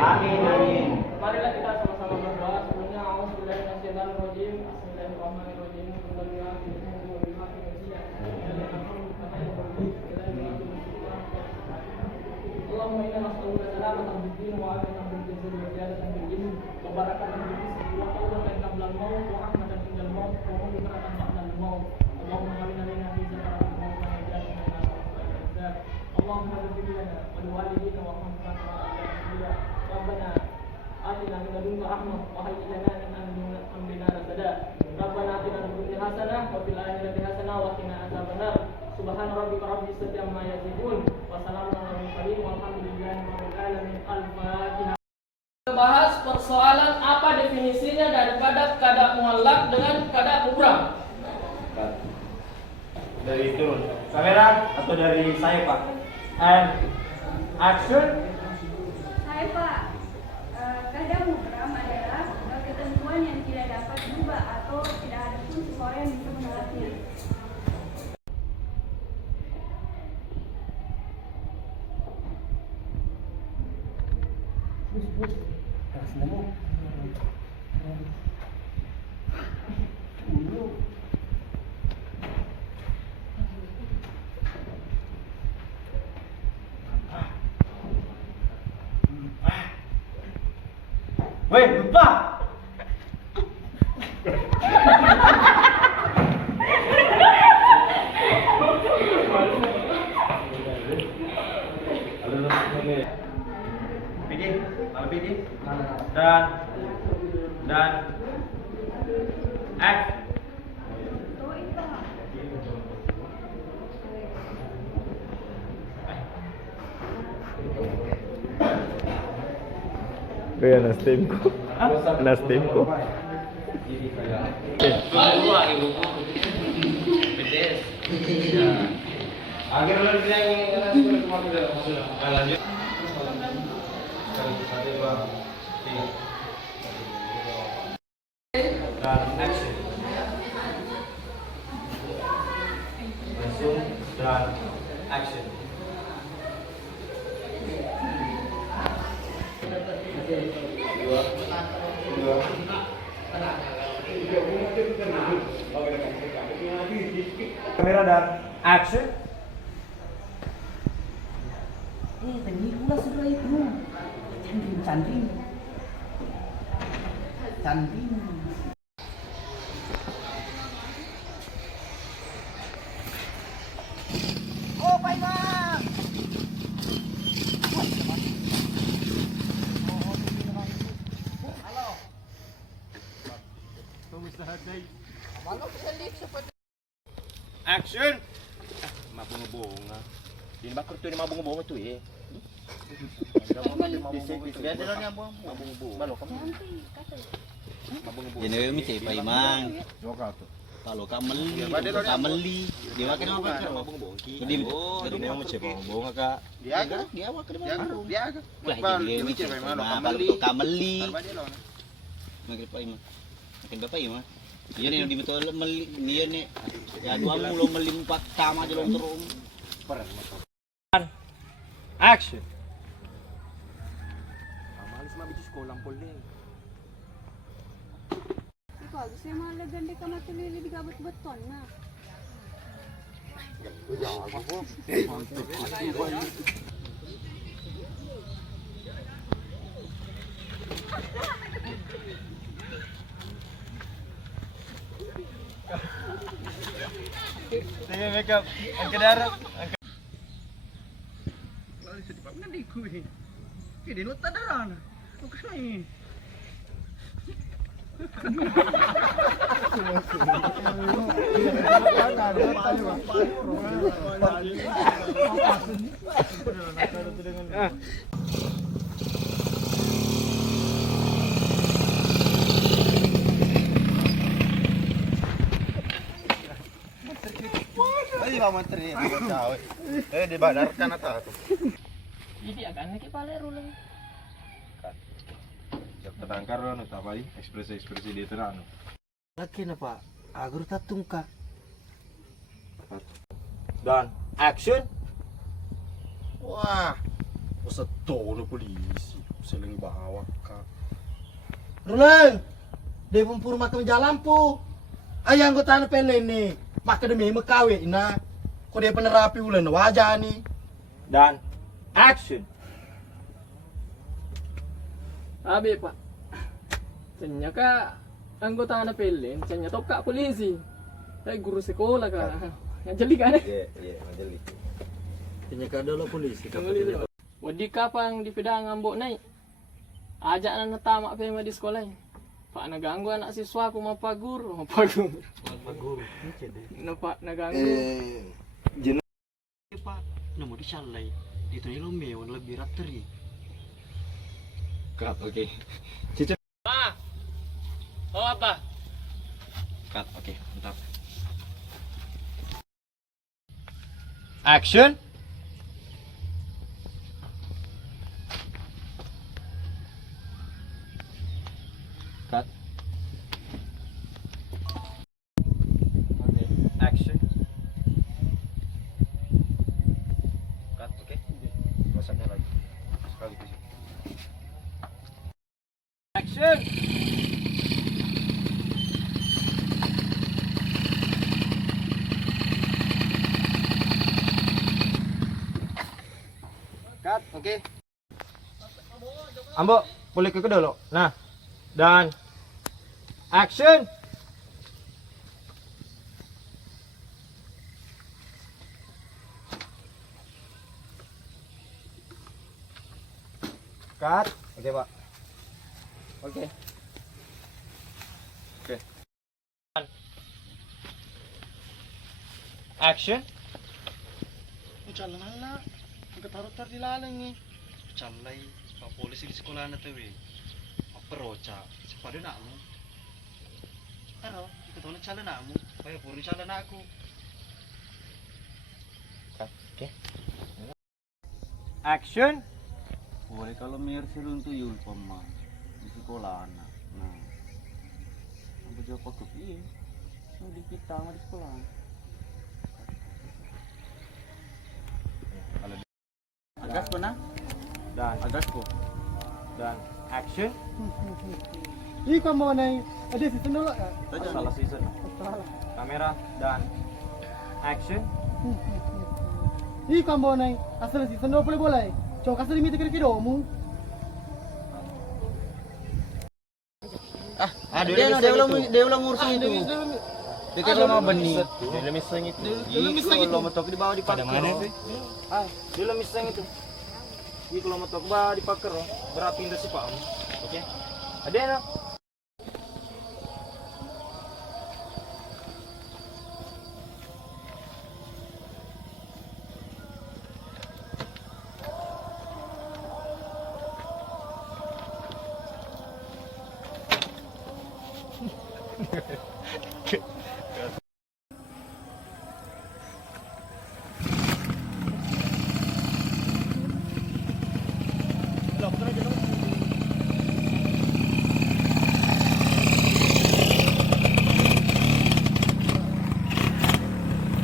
Amin, amin. Marilah kita sama-sama berdoa. Sebelumnya Bismillahirrahmanirrahim. Bismillahirrahmanirrahim. Allahumma inna nas'aluka salamatan fid din wa afiyatan fil jasad wa ziyadatan fil ilm wa barakatan fil rizqi wa tawbatan qabla al-maut wa rahmatan inda al-maut wa maghfiratan ba'da al-maut. Allahumma amin alaina fi sakaratil maut wa najatna min al-azab. Allahumma ighfir lana wa liwalidina wa arhamna ya Rabbana atina min ladunka rahmah wa hayyi lana min amrina rashada. Rabbana atina fid dunya hasanah wa fil akhirati hasanah wa qina adzabannar. Subhana rabbika rabbil izzati amma yasifun wa salamun alal mursalin walhamdulillahi rabbil alamin. Al-Fatihah. Bahas persoalan apa definisinya daripada kada muallaq dengan kada mubram. Dari turun kamera atau dari saya Pak? And action. Hai Pak, kada mubram adalah ketentuan yang tidak dapat berubah atau tidak ada pun seseorang yang bisa menolaknya. Weh, lupa. PD, kalau PD, dan act. Kaya nastimku. Nastimku. Akhirnya lanjut. Dan action. Langsung dan action. Kamera dan action. Tadi pula sudah itu. Canting. Oh, Pak Imam. Halo. Action. Mabunga-bunga. Di bakur tuh, di mabunga-bunga tuh ya. Jadi kami cek Pak Imang. Kalau kameli, dia makan apa kan? Jadi dia mau cek bong kak. Dia awak ke depan. Lah jadi kami cek Pak Imang. Kalau kameli, makan Pak Imang. Makan Bapak Imang. Dia nih di betul meli, dia nih. Ya dua mulu melimpat sama aja long terung. Action. Bagusnya malah ganda ka matulili di gabot beton na. Sige, makeup. Ang kadara. Lalu sedih Pak nanti kui. Kini nota darah. Oke. Dibadarkan atau apa? Jadi akan lagi palero lang. Terangkar anu tapai ekspresi dia itu anu. Lagi na Pak. Agar tatung ka. Dan action. Wah. Setono polisi, seling bawa kak. Rulen, dia pun pur makam jalan pu. Ayang ko tanah pele ni, maka demi mekawe ina. Kau dia penerapi ulen wajah ni. Dan action. Abi pak. Sanya ka anggota na pelin, sanya top ka polisi. Ay guru sekolah ka. Yang jeli kan? Iya, majeli. Tanya kada lo polisi. Wadi ka pang di pedang ambok naik. Ajak na natama pa di sekolah. Pak naganggu anak siswa ko mapaguru. Napa naganggu. Pak, namo di salay. Dito ni Romeo lebih rateri. Cut, oke. Pa. Oh apa? Cut, oke, mantap. Action. Cut. Action. Cut, oke. Masaknya lagi. Sekali ke sini. Action. Cut, oke. Ambo, pulih ke dulu. Nah, dan action. Cut, oke pak. Oke. Oke. Action. Jalan ala, taruh di lalang ni. Calai, pak polisi di sekolah na tawi. Aprocha, sepadu nakmu. Taro, ikut orang calon nakmu. Bayar puri calon aku. Oke. Action. Boleh kalau mayor serun tu yul pemah di sekolah anak. Nah, apa jawab aku iya? Mau di kita mah di sekolah. Agas pernah? Dan Agasku. dan action. Ih kamu nai, ada season dulu ya? Salah season. Kamera dan action. Ih kamu nai, asal season dulu boleh. Coba kasih limit kira-kira mu. Dia ulang ngurusin itu. Dia kan lama benih. Dia lemiseng itu. Dia misang itu. Lama tok di bawah di pakai. Mana sih? Dia lemiseng itu. Ini kalau mau tok di pakai, berapi industri pak. Oke. Ada na?